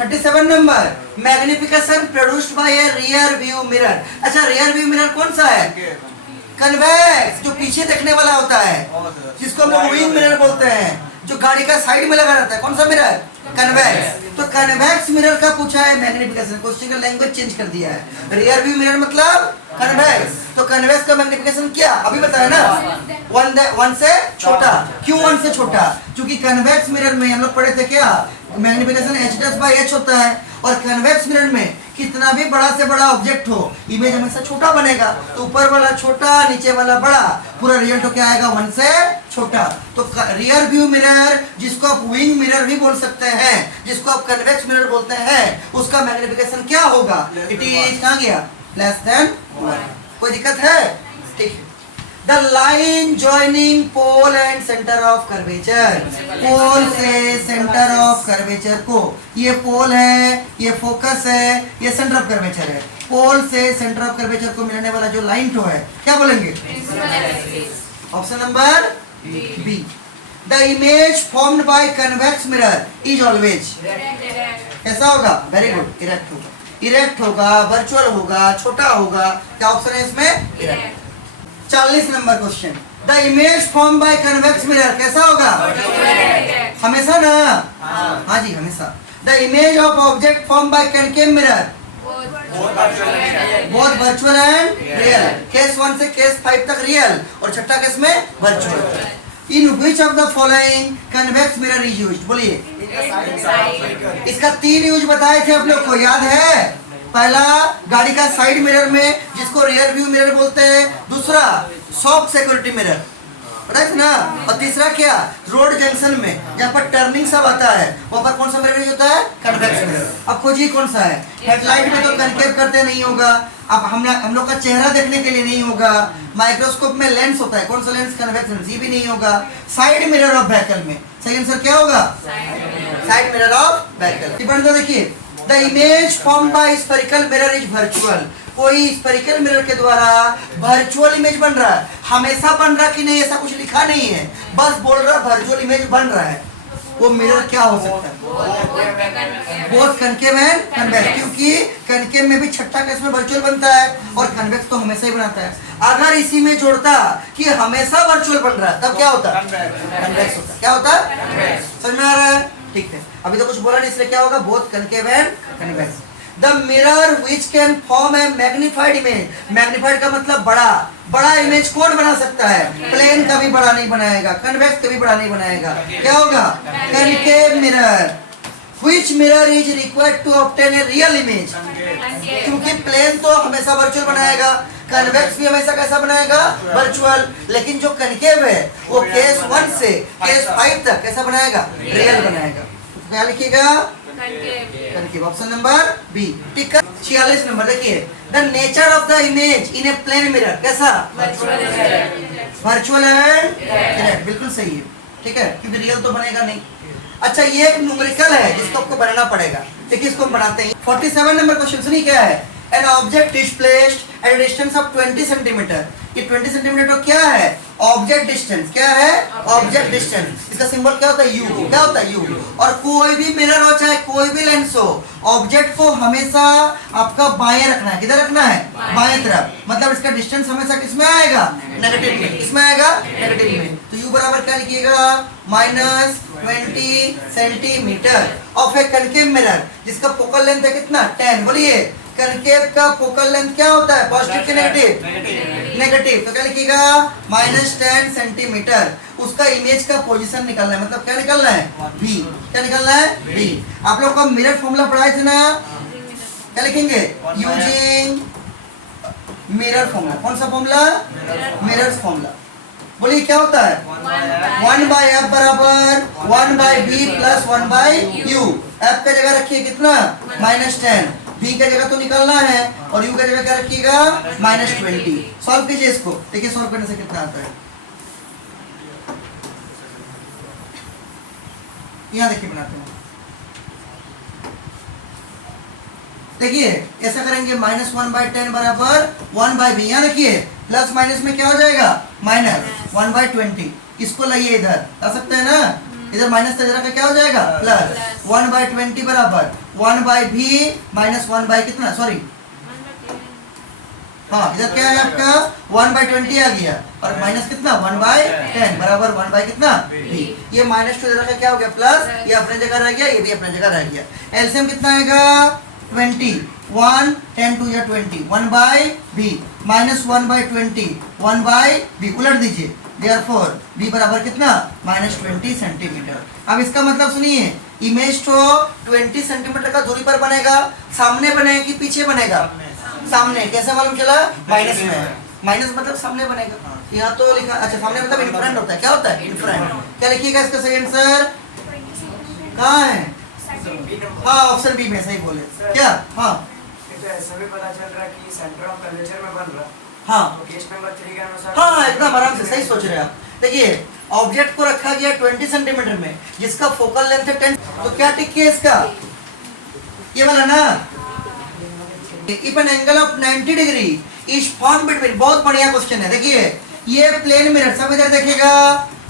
37 number, magnification produced by a rear view mirror. अच्छा, रियर व्यू मिरर कौन सा है? कन्वेक्स, जो पीछे देखने वाला होता है, जिसको हम लोग विंग मिरर बोलते हैं, जो गाड़ी का साइड में लगा रहता है। कौन सा मिरर? कन्वेक्स। तो कन्वेक्स मिरर का पूछा है मैग्निफिकेशन, क्वेश्चन का लैंग्वेज चेंज कर दिया है। रियर व्यू मिरर मतलब कन्वेक्स। तो कन्वेक्स का मैग्निफिकेशन क्या अभी बताया ना? 1 से छोटा। क्यों 1 से छोटा? क्योंकि कन्वेक्स मिरर में हम लोग पढ़े थे क्या, मैग्निफिकेशन h+h होता है, और कन्वेक्स मिरर में कितना भी बड़ा से बड़ा ऑब्जेक्ट हो, इमेज हमेशा छोटा बनेगा। तो ऊपर वाला छोटा, नीचे वाला बड़ा, पूरा रिजल्ट क्या आएगा? 1 से छोटा। तो रियर व्यू मिरर, जिसको आप विंग मिरर भी बोल सकते हैं, जिसको आप कन्वेक्स मिरर बोलते हैं, उसका मैग्निफिकेशन क्या होगा? इट इज, कहाँ गया? <1। कोई दिक्कत है? ठीक है। The line joining pole and center of curvature, पोल से सेंटर ऑफ कर्वेचर को, ये पोल है, ये फोकस है, ये सेंटर ऑफ कर्वेचर है। पोल से सेंटर ऑफ कर्वेचर को मिलाने वाला जो लाइन तो है, क्या बोलेंगे? Option number B. The image formed by convex mirror is always, ऐसा होगा? वेरी गुड, इरेक्ट होगा। इरेक्ट होगा, वर्चुअल होगा, छोटा होगा। क्या ऑप्शन है इसमें? Erect. 40 number question, the image form bye convex mirror कैसा होगा? हमेशा ना? हाँ जी, हमेशा। The image of object form bye concave mirror both virtual and real. Case 1 से केस 5 तक रियल, और छठा केस में virtual. In which of the following convex mirror is used? बोलिए। इसका 3 यूज बताए थे आप लोग को, याद है? पहला गाड़ी का साइड मिरर में, जिसको रियर व्यू मिरर बोलते हैं। दूसरा सॉफ्ट सिक्योरिटी मिरर, राइट ना? और तीसरा क्या? रोड जंक्शन में जहाँ पर टर्निंग सब आता है, वहाँ पर कौन सा मिरर यूज होता है? Convex mirror. अब खोजिए कौन सा है। हेडलाइट में तो कनकेव करते नहीं होगा, अब हम लोग का चेहरा देखने के लिए नहीं होगा। माइक्रोस्कोप में लेंस होता है, कौन सा लेंस? कन्वेक्स लेंस, ये भी नहीं होगा। साइड मिरर ऑफ व्हीकल में सही आंसर क्या होगा? Side mirror of vehicle. तो देखिए, the image form bye spherical mirror is virtual. कोई स्फेरिकल मिरर के द्वारा वर्चुअल इमेज बन रहा है। हमेशा बन रहा कि नहीं, ऐसा कुछ लिखा नहीं है, बस बोल रहा वर्चुअल इमेज बन रहा है। वो मिरर क्या हो सकता है? बोथ कनकेव एंड कन्वेक्स, क्योंकि कनकेव में भी छठा केस में वर्चुअल बनता है, और कन्वेक्स तो हमेशा ही बनाता है। अगर इसी में जोड़ता कि हमेशा वर्चुअल बन रहा है, तब क्या होता? कन्वेक्स होता। क्या होता? समझ में आ रहा है? ठीक है, अभी तो कुछ बोला नहीं, इसलिए क्या होगा? Both concave and convex. The mirror which can form A magnified image. Magnified का मतलब बड़ा। बड़ा इमेज कौन बना सकता है? प्लेन कभी बड़ा नहीं बनाएगा, कन्वेक्स कभी बड़ा नहीं बनाएगा। क्या होगा? Concave mirror. Which mirror is required to obtain a real image? क्योंकि प्लेन तो हमेशा वर्चुअल बनाएगा, कन्वेक्स भी हमेशा कैसा बनाएगा? वर्चुअल। लेकिन जो कनकेव है वो केस 1 से केस 5 तक कैसा बनाएगा? रियल बनाएगा। तो क्या लिखिएगा? कनकेव। Option number B. ठीक है। 46 नंबर देखिए, the nature of the image in a plane mirror कैसा? वर्चुअल एंड बिल्कुल सही है। ठीक है, क्योंकि रियल तो बनेगा नहीं। अच्छा, ये एक न्यूमेरिकल है जिसको आपको बनाना पड़ेगा। देखिए इसको हम बनाते हैं। 47 नंबर क्वेश्चन सुनिए क्या है। An object is placed at distance of 20 centimetre. ये 20 सेंटीमीटर तो क्या है? Object distance. क्या है? Object distance. इसका सिंबल क्या होता है? यू। क्या होता है? यू। और कोई भी मिरर हो चाहे कोई भी लेंस हो, ऑब्जेक्ट को हमेशा आपका बाएं रखना है। किधर रखना है? बाएं तरफ। मतलब इसका डिस्टेंस हमेशा किसमें आएगा? नेगेटिव में। किसमें आएगा? नेगेटिव में। तो यू बराबर क्या लिखिएगा? -20 centimetre of a concave mirror, जिसका फोकल लेंथ है कितना? 10। बोलिए, कनकेव का फोकल लेंथ क्या होता है? पॉजिटिव के नेगेटिव? नेगेटिव। तो क्या लिखिएगा? -10 सेंटीमीटर। उसका इमेज का पोजीशन निकालना है, मतलब क्या निकालना है? बी। क्या निकालना है? बी। आप लोग का मिरर फॉर्मूला पढ़ाए थे ना, क्या लिखेंगे? Using mirror formula. कौन सा फॉर्मूला? Mirror formula. बोलिए क्या होता है? 1/f बराबर 1/b प्लस 1/u। f का जगह रखिए कितना? -10। b का जगह तो निकालना है और u का जगह क्या रखिएगा? -20। सॉल्व कीजिए इसको, देखिए सॉल्व करने से कितना आता है। यहाँ देखिए बनाते हैं, देखिए ऐसा करेंगे -1/10 बराबर 1/b। यहाँ देखिए प्लस माइनस में क्या हो जाएगा? -1/20। इसको लाइए इधर, आ सकते हैं ना? इधर माइनस का जरा का क्या हो जाएगा? प्लस 1/20 बराबर 1/b माइनस 1 कितना, सॉरी हाँ इधर क्या है आपका? 1/20 आ गया और माइनस कितना? 1/10 बराबर 1 कितना? b। ये -2 जरा का क्या हो गया? प्लस, ये अपने जगह रह गया, ये भी अपने जगह रह गया। एलसीएम कितना आएगा? 20। 1 10 2 या 20 1/b माइनस 1/20 1/b उलट दीजिए। Therefore b बराबर कितना? -20 सेंटीमीटर। अब इसका मतलब सुनिए, इमेज तो 20 सेंटीमीटर का दूरी पर बनेगा, सामने बनेगा कि पीछे बनेगा? सामने। कैसे मालूम चला? माइनस में है, माइनस मतलब सामने बनेगा। यहाँ तो लिखा, अच्छा सामने मतलब इनफ्रंट होता है। क्या होता है? इनफ्रंट। क्या लिखिएगा इसका सही आंसर? कहाँ है? हाँ ऑप्शन बी में सही बोले। क्या? हाँ ऐसा भी पता चल रहा है कि सेंटर ऑफ कर्वेचर में बन रहा। हाँ तो केस नंबर 3 के अनुसार हाँ एकदम आराम से सही सोच रहे हैं आप। देखिए ऑब्जेक्ट को रखा गया 20 सेंटीमीटर में, जिसका फोकल लेंथ है 10, तो क्या टिक किया इसका? ये वाला ना। If an angle of 90 degree is form between, बहुत बढ़िया क्वेश्चन है। देखिए ये प्लेन मिरर, सब इधर देखेगा,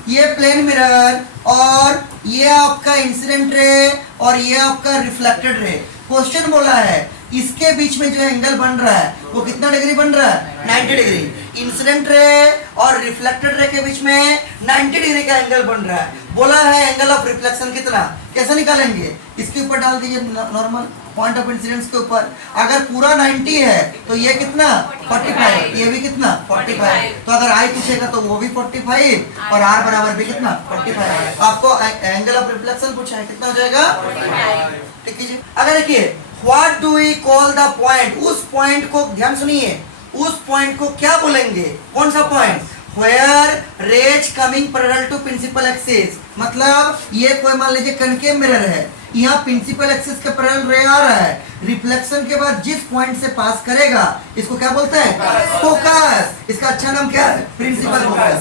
ये प्लेन मिरर और ये आपका इंसिडेंट रे और ये आपका रिफ्लेक्टेड रे। क्वेश्चन बोला है इसके बीच में जो एंगल बन रहा है वो कितना डिग्री बन रहा है? 90 डिग्री। इंसिडेंट रे और रिफ्लेक्टेड रे के बीच में 90 डिग्री का एंगल बन रहा है। बोला है एंगल ऑफ रिफ्लेक्शन कितना, कैसे निकालेंगे? इसके ऊपर डाल दीजिए नॉर्मल पॉइंट ऑफ इंसिडेंस के ऊपर। अगर पूरा 90 है तो ये कितना? 45। ये भी कितना? 45। तो अगर आई पूछेगा तो वो भी 45 और आर बराबर भी कितना? 45। आपको एंगल ऑफ रिफ्लेक्शन पूछा है, कितना हो जाएगा? 45। ठीक कीजिए। अगर देखिए What do we call the point? उस पॉइंट को ध्यान सुनिए, उस पॉइंट को क्या बोलेंगे? कौन सा point? Where rays coming parallel to principal axis। मतलब ये कोई मान लीजिए कनकेव मिरर है, यहाँ प्रिंसिपल एक्सिस के पैरेलल रे आ रहा है, रिफ्लेक्शन के बाद जिस पॉइंट से पास करेगा इसको क्या बोलते हैं? फोकस। इसका अच्छा नाम क्या है? Principal focus.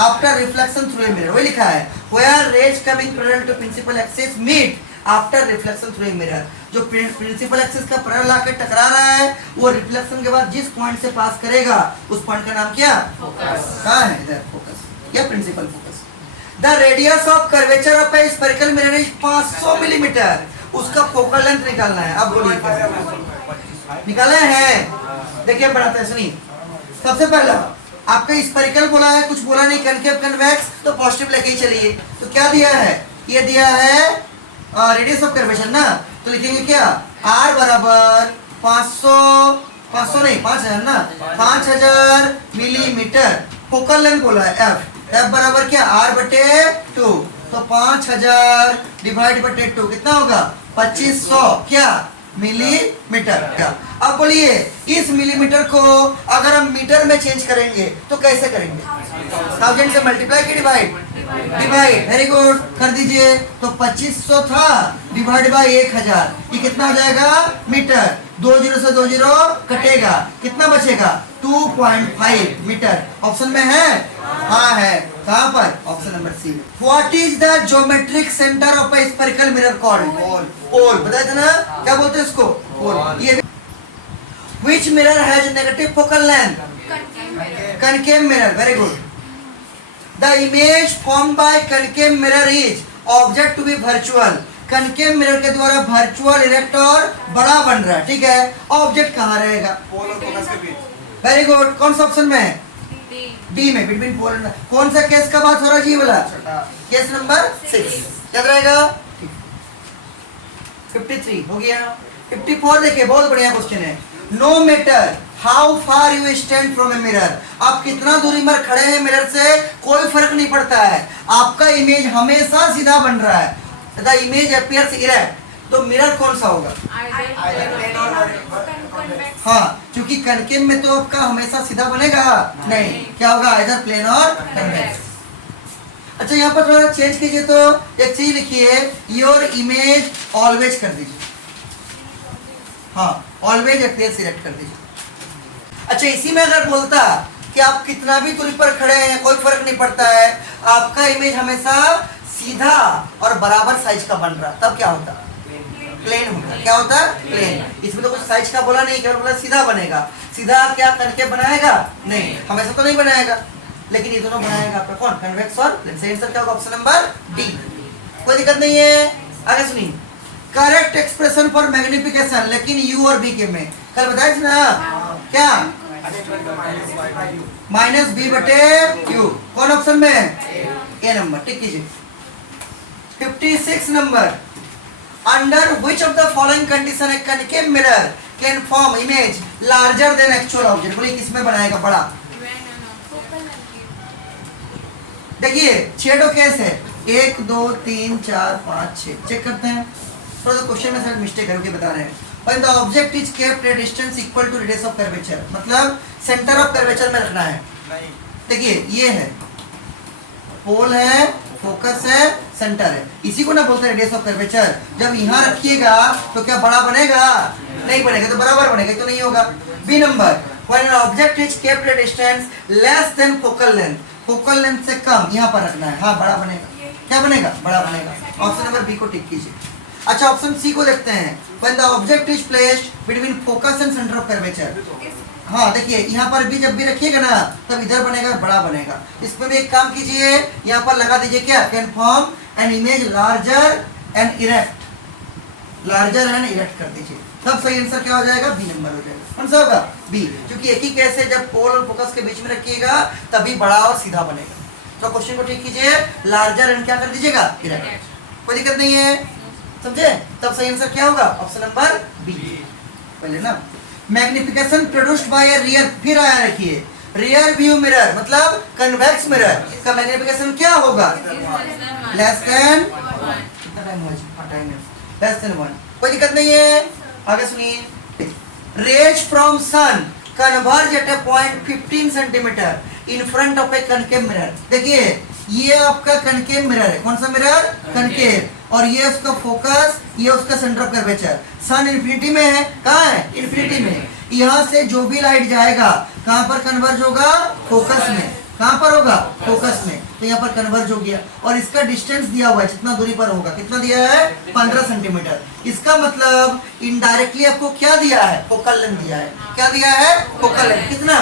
After reflection through a mirror, वही लिखा है where rays coming parallel to principal axis meet after reflection through a mirror. जो प्रिंसिपल एक्सिस का पैरेलल आकर टकरा रहा है वो रिफ्लेक्शन के बाद जिस पॉइंट से पास करेगा उस पॉइंट का नाम क्या? फोकस। कहाँ है इधर? फोकस या principal focus. The radius of curvature of a spherical mirror is 500 millimetre. उसका फोकल लेंथ निकालना है। अब बोलिए निकाले हैं? देखिए बढ़ाते हैं, सुनिए। सबसे पहला आपका स्फेरिकल बोला है, कुछ बोला नहीं, कनकेव कन्वेक्स, तो पॉजिटिव लेके ही चलिए। तो क्या दिया है? ये दिया है रेडियस ऑफ कर्वेचर ना, तो लिखेंगे क्या? R बराबर 500 नहीं 5000 ना, 5000 मिलीमीटर। फोकल लेंथ बोला है F बराबर क्या? R/2। तो 5000 डिवाइड बटे 2 कितना होगा? 2500 क्या? मिलीमीटर का। अब बोलिए इस मिलीमीटर को अगर हम मीटर में चेंज करेंगे तो कैसे करेंगे? 1000 से मल्टीप्लाई की डिवाइड? डिवाइड। वेरी गुड, कर दीजिए। तो 2500 था डिवाइड बाय 1000, ये कितना हो जाएगा? मीटर। 20 से 20 कटेगा, कितना बचेगा? 2.5 मीटर। ऑप्शन में है? हाँ है। कहाँ पर? Option number C. What is the geometric centre of a spherical mirror called? Pole. बताया था ना, क्या बोलते हैं इसको? पोल। ये which mirror has negative focal length? Concave mirror. Very good. The image formed by concave mirror is object to be virtual। Concave mirror के द्वारा वर्चुअल, इरेक्ट और बड़ा बन रहा है, ठीक है। ऑब्जेक्ट कहाँ रहेगा? पोल और फोकस के बीच। Very good. कौन सा ऑप्शन में है? डी में, बिटवीन पोल एंड। कौन सा केस का बात हो रहा है जी वाला? केस नंबर 6 याद रहेगा। 53 हो गया। 54 देखिए, बहुत बढ़िया क्वेश्चन है। No matter how far you stand from a mirror. आप कितना दूरी पर खड़े हैं मिरर से कोई फर्क नहीं पड़ता है, आपका इमेज हमेशा सीधा बन रहा है। द इमेज अपीयर्स इरेक्ट तो मिरर कौन सा होगा? हाँ, क्योंकि कनकेव में तो आपका हमेशा सीधा बनेगा नहीं, क्या होगा? इधर प्लेन और कन्वेक्स। अच्छा, यहाँ पर थोड़ा चेंज कीजिए, तो एक चीज लिखिए, योर इमेज ऑलवेज कर दीजिए। हाँ, ऑलवेज अपीयर सिलेक्ट कर दीजिए। अच्छा, इसी में अगर बोलता कि आप कितना भी दूरी पर खड़े हैं कोई फर्क नहीं पड़ता है, आपका इमेज हमेशा सीधा और बराबर साइज का बन रहा, तब क्या होता? प्लेन होता। क्या होता? प्लेन। इसमें तो कुछ साइज का बोला नहीं, केवल बोला सीधा बनेगा। सीधा क्या करके बनाएगा? नहीं, हमेशा तो नहीं बनाएगा, लेकिन ये दोनों बनाएगा आपका कौन? कन्वेक्स और प्लेन। सही आंसर क्या होगा? Option number D. कोई दिक्कत नहीं है। आगे सुनिए, करेक्ट एक्सप्रेशन फॉर मैग्निफिकेशन, लेकिन यू और बी के में कल बताया था ना, क्या? माइनस बी बटे क्यू। कौन ऑप्शन में? ए नंबर, टिक कीजिए। 56 number, under which of the following condition A concave mirror can form image larger than actual object? बोलिए किसमें बनाएगा बड़ा? देखिए शेडो केस है 1 2 3 4 5 6, चेक करते हैं। थोड़ा सा क्वेश्चन में शायद मिस्टेक है, रुके बता रहे हैं। When the object is kept at distance equal to radius of curvature, मतलब सेंटर ऑफ कर्वेचर में रखना है। देखिए ये है, पोल है, फोकस है, सेंटर है, इसी को ना बोलते हैं रेडियस ऑफ कर्वेचर। जब यहाँ रखिएगा तो क्या बड़ा बनेगा? नहीं बनेगा, तो बराबर बनेगा, तो नहीं होगा। B number, when an object is kept at distance less than focal length, focal length से कम यहाँ पर रखना है, हाँ बड़ा बनेगा। क्या बनेगा? बड़ा बनेगा। ऑप्शन नंबर बी को टिक कीजिए। अच्छा, ऑप्शन सी को देखते हैं, when the object is placed between focus and center of curvature, हाँ देखिए यहाँ पर भी जब भी रखिएगा ना तब इधर बनेगा, बड़ा बनेगा। इसमें भी एक काम कीजिए, यहाँ पर लगा दीजिए क्या? Can form an image larger and erect, larger and erect कर दीजिए, तब सही आंसर क्या हो जाएगा? बी नंबर हो जाएगा। कौन सा होगा? बी, क्योंकि एक ही केस है, जब पोल और फोकस के बीच में रखिएगा तभी बड़ा और सीधा बनेगा। तो क्वेश्चन को ठीक कीजिए, लार्जर एंड क्या कर दीजिएगा? इरेक्ट। कोई दिक्कत नहीं है, समझे? तब सही आंसर क्या होगा? Option number B. पहले ना, magnification produced by a rear, फिर आया रखिए, रियर व्यू मिरर मतलब कन्वेक्स मिरर का मैग्निफिकेशन क्या होगा? लेस देन, कितना टाइम हुआ? टाइम है लेस देन 1। कोई दिक्कत नहीं है। आगे सुनिए, rays from sun converge at a point 15 centimetre in front of a concave mirror. देखिए ये आपका कनकेव मिरर है, कौन सा मिरर? कनकेव, और ये उसका फोकस, ये उसका centre of curvature. Sun infinity में है, कहाँ है? इन्फिनिटी में। यहाँ से जो भी लाइट जाएगा कहाँ पर कन्वर्ज होगा? फोकस में। कहाँ पर होगा? फोकस में। तो यहाँ पर कन्वर्ज हो गया, और इसका डिस्टेंस दिया हुआ है, जितना दूरी पर होगा। कितना दिया है? 15 सेंटीमीटर। इसका मतलब इनडायरेक्टली आपको क्या दिया है? फोकल लेंथ दिया है। क्या दिया है? Focal length. कितना?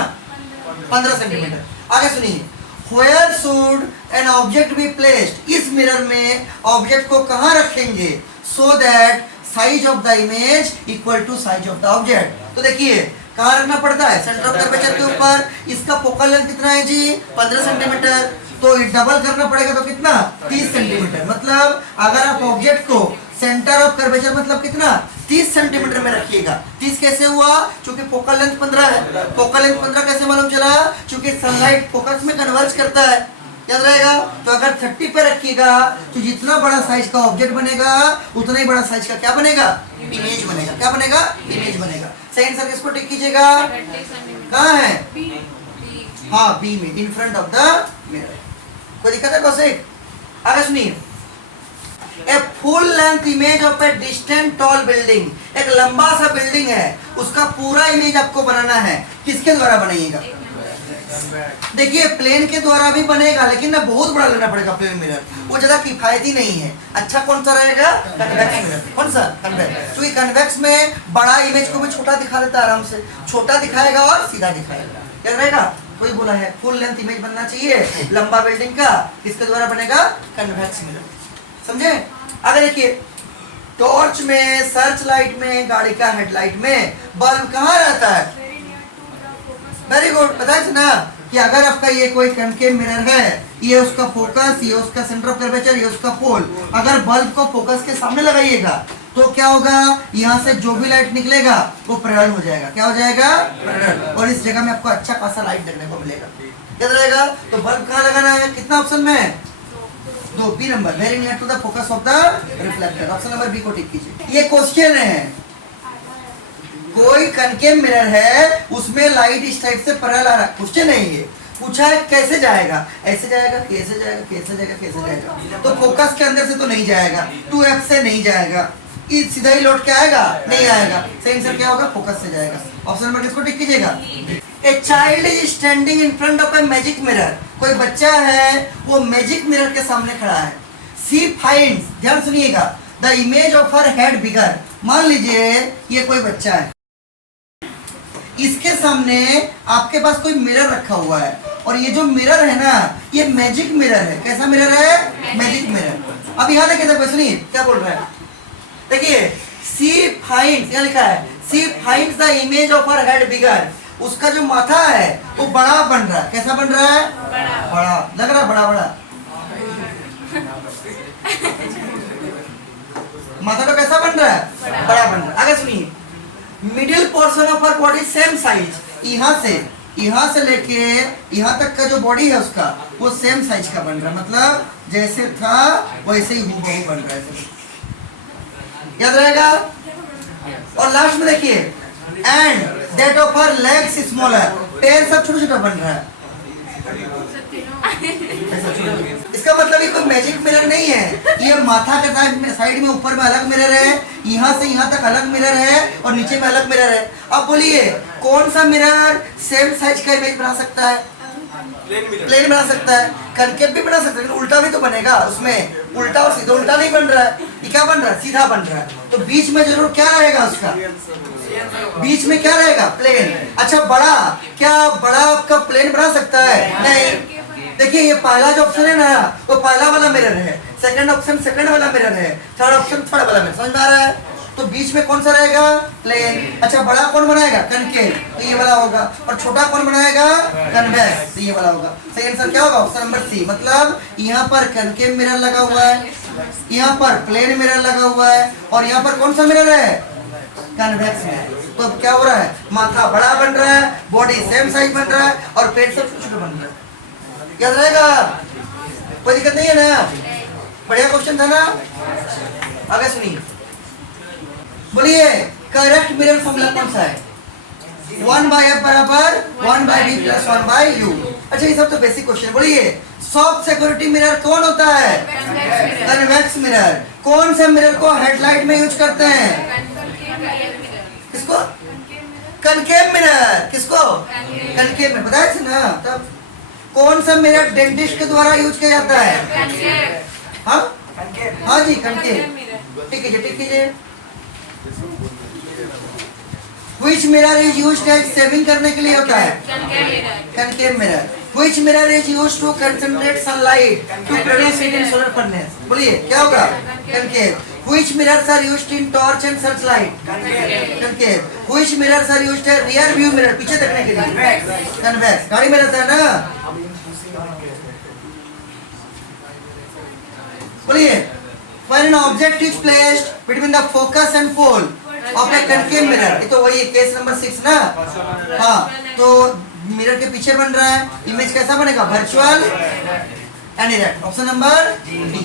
15 सेंटीमीटर। आगे सुनिए, Where should an object be placed? इस मिरर में ऑब्जेक्ट को कहाँ रखेंगे? So that size of the image equal to size of the object. तो देखिए कहाँ रखना पड़ता है? सेंटर ऑफ कर्वेचर के ऊपर। इसका फोकल लेंथ कितना है जी? 15 सेंटीमीटर। तो डबल करना पड़ेगा, तो कितना? 30 सेंटीमीटर। मतलब अगर आप ऑब्जेक्ट को सेंटर ऑफ कर्वेचर मतलब कितना? 30 सेंटीमीटर में रखिएगा। 30 कैसे हुआ? क्योंकि फोकल लेंथ 15 है। फोकल लेंथ 15 कैसे मालूम चला? क्योंकि सनलाइट फोकस में कन्वर्ज करता है, याद रहेगा। तो अगर 30 पे रखिएगा तो जितना बड़ा साइज का ऑब्जेक्ट बनेगा उतना ही बड़ा साइज का क्या बनेगा? इमेज बनेगा। क्या बनेगा? इमेज बनेगा। सही आंसर किसको टिक कीजिएगा? कहाँ है? हाँ, बी में, in front of the mirror. कोई दिक्कत है कौशिक? आगे सुनिए, a full length image of a distant tall building, एक लंबा सा बिल्डिंग है, उसका पूरा इमेज आपको बनाना है। किसके द्वारा बनाइएगा? देखिए प्लेन के द्वारा भी बनेगा, लेकिन ना बहुत बड़ा लेना पड़ेगा प्लेन मिरर, वो ज्यादा किफायती नहीं है। अच्छा कौन सा रहेगा? Convex mirror. कौन सा? कन्वेक्स। क्योंकि कन्वेक्स में बड़ा इमेज को भी छोटा दिखा देता है, आराम से छोटा दिखाएगा और सीधा दिखाएगा। क्या रहेगा? कोई बोला है फुल लेंथ इमेज बनना चाहिए लंबा बिल्डिंग का, किसके द्वारा बनेगा? Convex mirror. समझे? आगे देखिए, टॉर्च में, सर्च लाइट में, गाड़ी का हेडलाइट में बल्ब कहाँ रहता है? वेरी गुड, पता है ना कि अगर आपका ये कोई कनकेव मिरर है, ये उसका फोकस, ये उसका सेंटर ऑफ कर्वेचर, ये उसका पोल, अगर बल्ब को फोकस के सामने लगाइएगा तो क्या होगा? यहाँ से जो भी लाइट निकलेगा वो पैरेलल हो जाएगा। क्या हो जाएगा? पैरेलल। और इस जगह में आपको अच्छा खासा लाइट देखने को मिलेगा। याद रहेगा। तो बल्ब कहाँ लगाना है? कितना ऑप्शन में है? दो, B number, very near to the focus of the reflector. Option number B को टिक कीजिए। ये क्वेश्चन है, कोई कनकेव मिरर है, उसमें लाइट इस टाइप से पैरेलल आ रहा है, क्वेश्चन है ये। पूछा है कैसे जाएगा, ऐसे जाएगा, कैसे जाएगा, कैसे जाएगा, कैसे जाएगा। तो फोकस के अंदर से तो नहीं जाएगा, 2F से नहीं जाएगा, ये सीधा ही लौट के आएगा, नहीं आएगा। सही आंसर क्या होगा, फोकस से जाएगा। ऑप्शन नंबर किसको टिक कीजिएगा। A child is standing in front of a magic mirror, कोई बच्चा है वो मैजिक मिरर के सामने खड़ा है। सी फाइंड्स, ध्यान सुनिएगा, the image of her head bigger. मान लीजिए ये कोई बच्चा है, इसके सामने आपके पास कोई मिरर रखा हुआ है, और ये जो मिरर है ना, ये मैजिक मिरर है। कैसा मिरर है, मैजिक मिरर। अब यहाँ देखिए, सुनिए क्या बोल रहा है, देखिए, सी फाइंड्स, यहाँ लिखा है she finds the image of her head bigger. उसका जो माथा है वो बड़ा बन रहा है। कैसा बन रहा है, बड़ा लग रहा है, बड़ा बड़ा माथा तो कैसा बन रहा है, बड़ा बन रहा है। आगे सुनिए, middle portion of her body same size, यहाँ से लेके यहाँ तक का जो बॉडी है उसका वो सेम साइज का बन रहा है, मतलब जैसे था वैसे ही हूबहू बन रहा है। याद रहेगा। और लास्ट में देखिए, and that of her legs smaller, पैर सब छोटा छोटा बन रहा है। इसका मतलब ये कोई मैजिक मिरर नहीं है, ये माथा के साइड में ऊपर में अलग मिरर है, यहाँ से यहाँ तक अलग मिरर है, और नीचे में अलग मिरर है। अब बोलिए कौन सा मिरर सेम साइज का इमेज बना सकता है, प्लेन बना सकता है, कनकेव भी बना सकता है, लेकिन उल्टा भी तो बनेगा उसमें, उल्टा और सीधा। उल्टा नहीं बन रहा है, ये क्या बन रहा है, सीधा बन रहा है। तो बीच में जरूर क्या रहेगा उसका, बीच में क्या रहेगा, प्लेन। अच्छा बड़ा, क्या बड़ा आपका प्लेन बना सकता है, नहीं। देखिए ये पहला जो ऑप्शन है ना, वो पहला वाला मिरर है, सेकंड ऑप्शन सेकंड वाला मिरर है, थर्ड ऑप्शन थर्ड वाला मिरर। समझ में आ रहा है। तो बीच में कौन सा रहेगा, प्लेन। अच्छा बड़ा कौन बनाएगा, कनकेव, तो ये वाला होगा। और छोटा कौन बनाएगा, कन्वेक्स, तो ये वाला होगा। सही आंसर क्या होगा, ऑप्शन नंबर सी। मतलब यहाँ पर कनकेव मिरर लगा हुआ है, यहाँ पर प्लेन मिरर लगा हुआ है, और यहाँ पर कौन सा मिरर है, कन्वेक्स मिरर। तो अब क्या हो रहा है, माथा बड़ा बन रहा है, बॉडी सेम साइज बन रहा है, और पेट सब छोटा बन रहा है। याद रहेगा, कोई दिक्कत नहीं है ना, बढ़िया क्वेश्चन था ना। आगे सुनिए, बोलिए करेक्ट मिरर फॉर्मूला कौन सा है, 1/f बराबर 1/b प्लस 1/u। अच्छा ये सब तो बेसिक क्वेश्चन। बोलिए सॉफ्ट सिक्योरिटी मिरर कौन होता है, कन्वेक्स मिरर। कौन से मिरर को हेडलाइट में यूज करते हैं, किसको, कनकेव मिरर। किसको, कनकेव में, बताया था ना। तब कौन सा मिरर डेंटिस्ट के द्वारा यूज किया जाता है, हाँ हाँ जी कनकेव। ठीक है, ठीक है। Which mirror is used as saving करने के लिए होता है, concave mirror. Which mirror is used to concentrate sunlight to produce heat in solar furnace। बोलिए क्या होगा, concave. Which mirrors are used in torch and searchlight, concave. Which mirrors are used as rear view mirror, पीछे देखने के लिए, convex. गाड़ी में रहता है ना। बोलिए when an object is placed between the focus and pole of a concave mirror, ये तो वही केस नंबर 6 ना। हाँ, तो मिरर के पीछे बन रहा है, इमेज कैसा बनेगा, virtual and erect. Option number D.